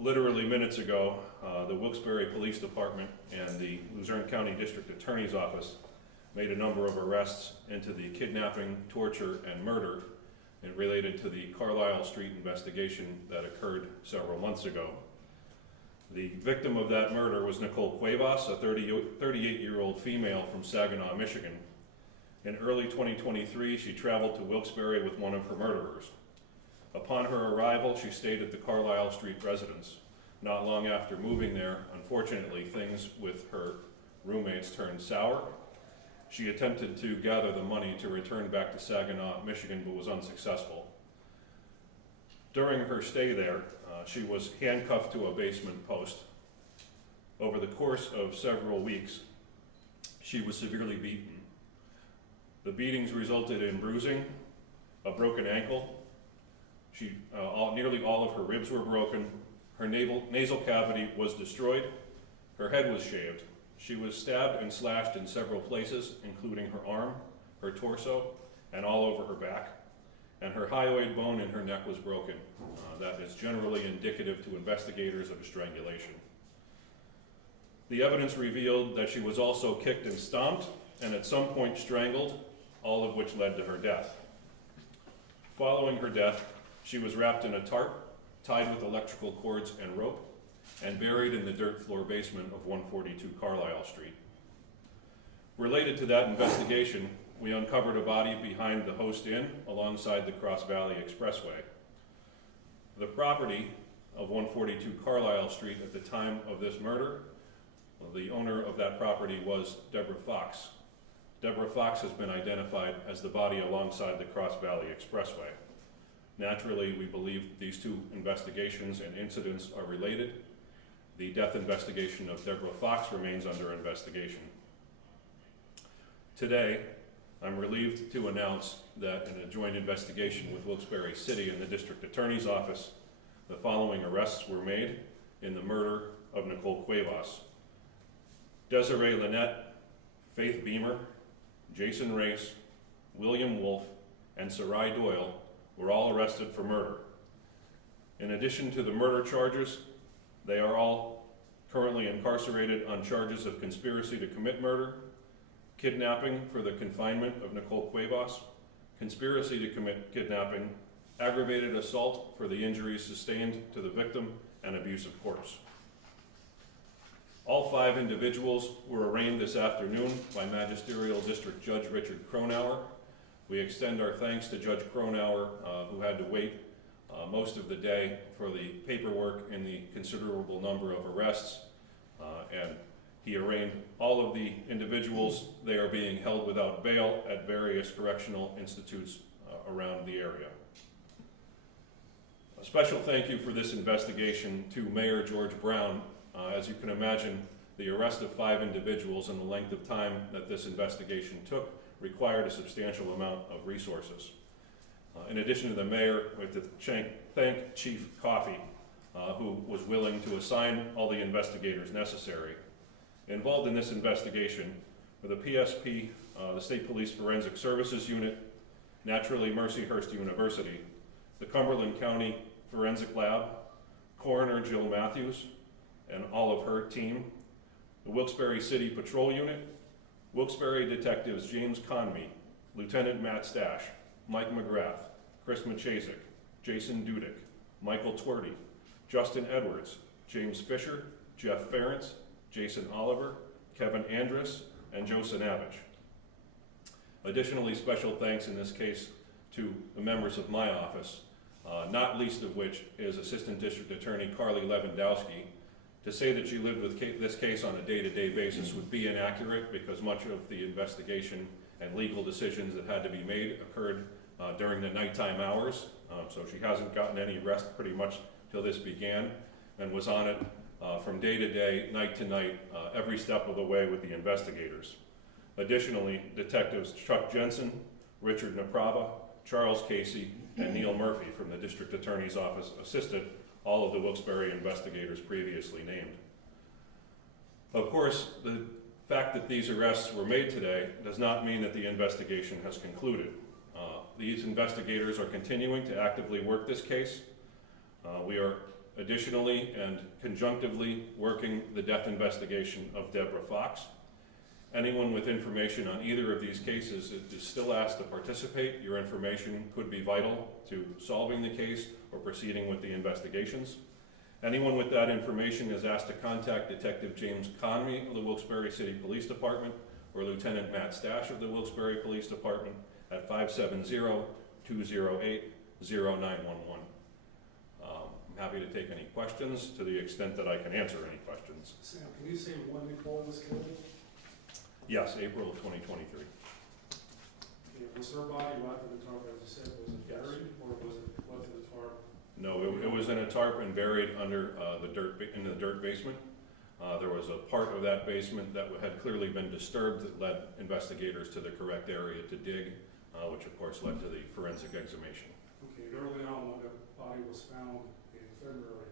literally minutes ago, the Wilkes-Barre Police Department and the Luzerne County District Attorney's Office made a number of arrests into the kidnapping, torture, and murder related to the Carlisle Street investigation that occurred several months ago. The victim of that murder was Nicole Cuevas, a 38-year-old female from Saginaw, Michigan. In early 2023, she traveled to Wilkes-Barre with one of her murderers. Upon her arrival, she stayed at the Carlisle Street residence. Not long after moving there, unfortunately, things with her roommates turned sour. She attempted to gather the money to return back to Saginaw, Michigan, but was unsuccessful. During her stay there, she was handcuffed to a basement post. Over the course of several weeks, she was severely beaten. The beatings resulted in bruising, a broken ankle. Nearly all of her ribs were broken. Her nasal cavity was destroyed. Her head was shaved. She was stabbed and slashed in several places, including her arm, her torso, and all over her back. And her hyoid bone in her neck was broken. That is generally indicative to investigators of a strangulation. The evidence revealed that she was also kicked and stomped, and at some point strangled, all of which led to her death. Following her death, she was wrapped in a tarp, tied with electrical cords and rope, and buried in the dirt floor basement of 142 Carlisle Street. Related to that investigation, we uncovered a body behind the Host Inn alongside the Cross Valley Expressway. The property of 142 Carlisle Street at the time of this murder, the owner of that property was Deborah Fox. Deborah Fox has been identified as the body alongside the Cross Valley Expressway. Naturally, we believe these two investigations and incidents are related. The death investigation of Deborah Fox remains under investigation. Today, I'm relieved to announce that in a joint investigation with Wilkes-Barre City and the District Attorney's Office, the following arrests were made in the murder of Nicole Cuevas. Desiree Lynette, Faith Beamer, Jason Race, William Wolf, and Sarai Doyle were all arrested for murder. In addition to the murder charges, they are all currently incarcerated on charges of conspiracy to commit murder, kidnapping for the confinement of Nicole Cuevas, conspiracy to commit kidnapping, aggravated assault for the injuries sustained to the victim, and abuse of corpse. All 5 individuals were arraigned this afternoon by Magisterial District Judge Richard Cronauer. We extend our thanks to Judge Cronauer, who had to wait most of the day for the paperwork and the considerable number of arrests, and he arraigned all of the individuals. They are being held without bail at various correctional institutes around the area. A special thank you for this investigation to Mayor George Brown. As you can imagine, the arrest of 5 individuals and the length of time that this investigation took required a substantial amount of resources. In addition to the mayor, we have to thank Chief Coffey, who was willing to assign all the investigators necessary. Involved in this investigation were the PSP, the State Police Forensic Services Unit, naturally Mercyhurst University, the Cumberland County Forensic Lab, Coroner Jill Matthews and all of her team, the Wilkes-Barre City Patrol Unit, Wilkes-Barre Detectives James Conmey, Lieutenant Matt Stash, Mike McGrath, Chris Machasik, Jason Dudick, Michael Twerdy, Justin Edwards, James Fisher, Jeff Ferentz, Jason Oliver, Kevin Andrus, and Joe Sinavich. Additionally, special thanks in this case to the members of my office, not least of which is Assistant District Attorney Carly Lewandowski. To say that she lived with this case on a day-to-day basis would be inaccurate, because much of the investigation and legal decisions that had to be made occurred during the nighttime hours. So she hasn't gotten any rest pretty much till this began, and was on it from day to day, night to night, every step of the way with the investigators. Additionally, Detectives Chuck Jensen, Richard Naprava, Charles Casey, and Neil Murphy from the District Attorney's Office assisted all of the Wilkes-Barre investigators previously named. Of course, the fact that these arrests were made today does not mean that the investigation has concluded. These investigators are continuing to actively work this case. We are additionally and conjunctively working the death investigation of Deborah Fox. Anyone with information on either of these cases is still asked to participate. Your information could be vital to solving the case or proceeding with the investigations. Anyone with that information is asked to contact Detective James Conway of the Wilkes-Barre City Police Department or Lieutenant Matt Stash of the Wilkes-Barre Police Department at 570-208-0911. I'm happy to take any questions to the extent that I can answer any questions. Sam, can you say when Nicole was killed? Yes, April of 2023. Was her body wrapped in the tarp, as you said? Was it buried, or was it left in the tarp? No, it was in a tarp and buried under in the dirt basement. There was a part of that basement that had clearly been disturbed that led investigators to the correct area to dig, which of course led to the forensic exhumation. Okay, and early on when the body was found in February,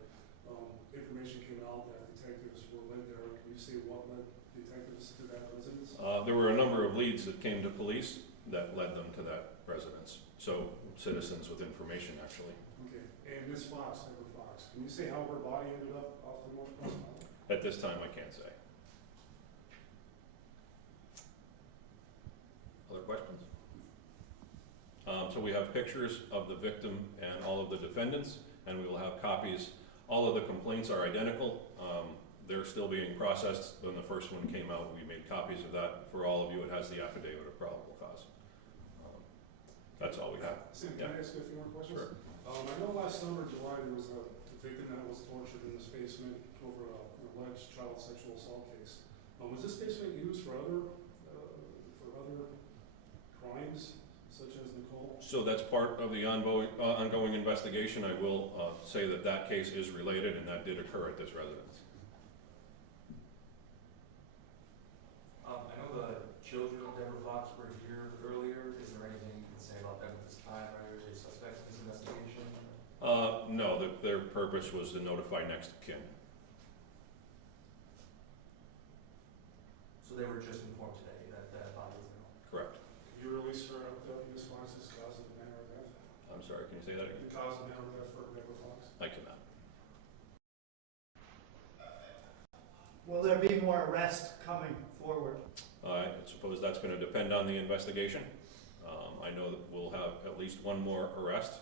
information came out that detectives were led there. Can you say what led detectives to that residence? There were a number of leads that came to police that led them to that residence. So citizens with information, actually. Okay, and Ms. Fox, Deborah Fox, can you say how her body ended up off the North Cross Island? At this time, I can't say. Other questions? So we have pictures of the victim and all of the defendants, and we will have copies. All of the complaints are identical. They're still being processed. When the first one came out, we made copies of that. For all of you, it has the affidavit of probable cause. That's all we have. Sam, can I ask you a few more questions? Sure. I know last summer, July, there was a victim that was tortured in this basement over an alleged child sexual assault case. Was this basement used for other crimes, such as Nicole? So that's part of the ongoing investigation. I will say that that case is related, and that did occur at this residence. I know the children of Deborah Fox were here earlier. Is there anything you can say about them at this time? Are they suspects in this investigation? No, their purpose was to notify next of kin. So they were just informed today that that body was known? Correct. You released her Ms. Fox's cause of manner of death? I'm sorry, can you say that again? The cause of manner of death for Deborah Fox? I cannot. Will there be more arrests coming forward? I suppose that's going to depend on the investigation. I know that we'll have at least one more arrest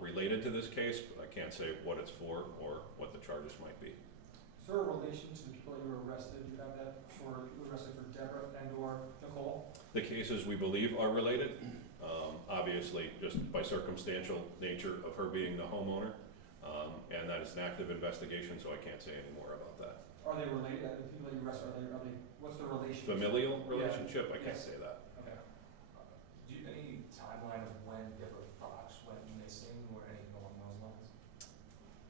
related to this case, but I can't say what it's for or what the charges might be. Is there a relation to the people you were arrested? You have that for, you were arrested for Deborah and or Nicole? The cases we believe are related, obviously just by circumstantial nature of her being the homeowner, and that is an active investigation, so I can't say any more about that. Are they related? The people that you arrested, are they, what's the relation? Familial relationship? I can't Yes. say that. Okay. Do you have any timeline of when Deborah Fox went missing or anything along those lines?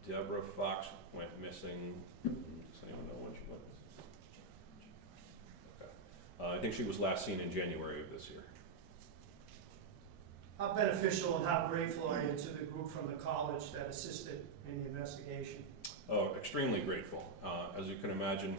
Deborah Fox went missing. Does anyone know when she went missing? Okay. I think she was last seen in January of this year. How beneficial and how grateful are you to the group from the college that assisted in the investigation? Oh, extremely grateful. As you can imagine,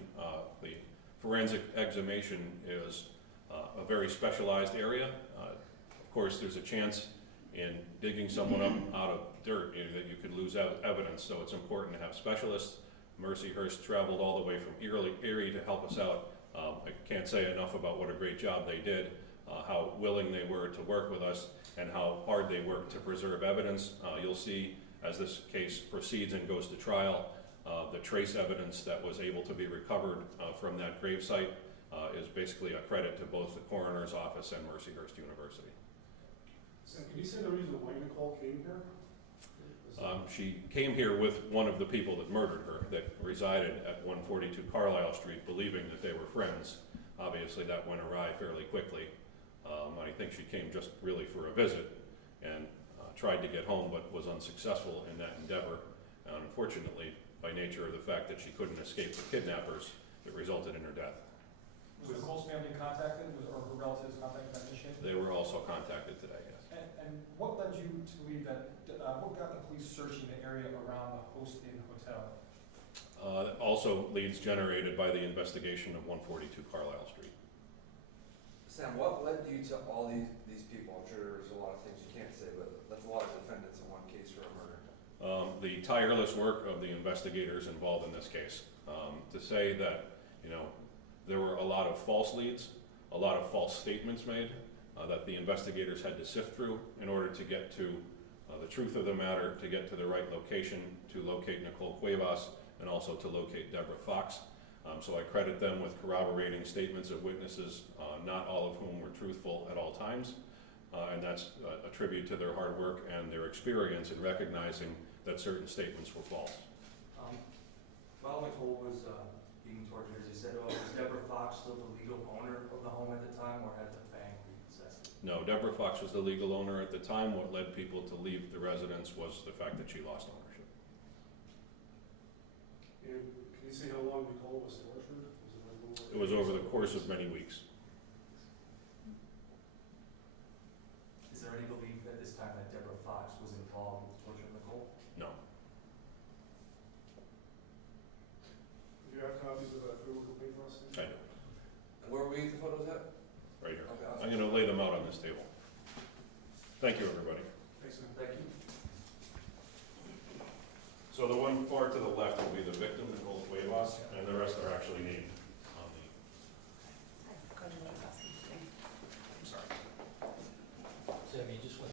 the forensic exhumation is a very specialized area. Of course, there's a chance in digging someone up out of dirt that you could lose evidence, so it's important to have specialists. Mercyhurst traveled all the way from Erie to help us out. I can't say enough about what a great job they did, how willing they were to work with us, and how hard they worked to preserve evidence. You'll see as this case proceeds and goes to trial, the trace evidence that was able to be recovered from that gravesite is basically a credit to both the coroner's office and Mercyhurst University. Sam, can you say the reason why Nicole came here? She came here with one of the people that murdered her, that resided at 142 Carlisle Street, believing that they were friends. Obviously that went awry fairly quickly. I think she came just really for a visit and tried to get home but was unsuccessful in that endeavor. Unfortunately, by nature of the fact that she couldn't escape the kidnappers, it resulted in her death. Was Nicole's family contacted, or her relatives contacted that mission? They were also contacted today, yes. And what led you to believe that, what got the police searching the area around the Host Inn Hotel? Also leads generated by the investigation of 142 Carlisle Street. Sam, what led you to all these people? I'm sure there's a lot of things you can't say, but that's a lot of defendants in one case for a murder. the tireless work of the investigators involved in this case. To say that, you know, there were a lot of false leads, a lot of false statements made, that the investigators had to sift through in order to get to the truth of the matter, to get to the right location, to locate Nicole Cuevas, and also to locate Deborah Fox. So I credit them with corroborating statements of witnesses, not all of whom were truthful at all times. And that's a tribute to their hard work and their experience in recognizing that certain statements were false. While Nicole was being tortured, as you said, was Deborah Fox still the legal owner of the home at the time, or had the bank repossessed it? No, Deborah Fox was the legal owner at the time. What led people to leave the residence was the fact that she lost ownership. And can you see how long Nicole was tortured? It was over the course of many weeks. Is there any belief at this time that Deborah Fox was involved with the torture of Nicole? No. Do you have copies of that criminal complaint for us? I do. And where were we the photos at? Right here. Okay. I'm going to lay them out on this table. Thank you, everybody. Thanks, man. Thank you. So the one far to the left will be the victim, Nicole Cuevas, and the rest are actually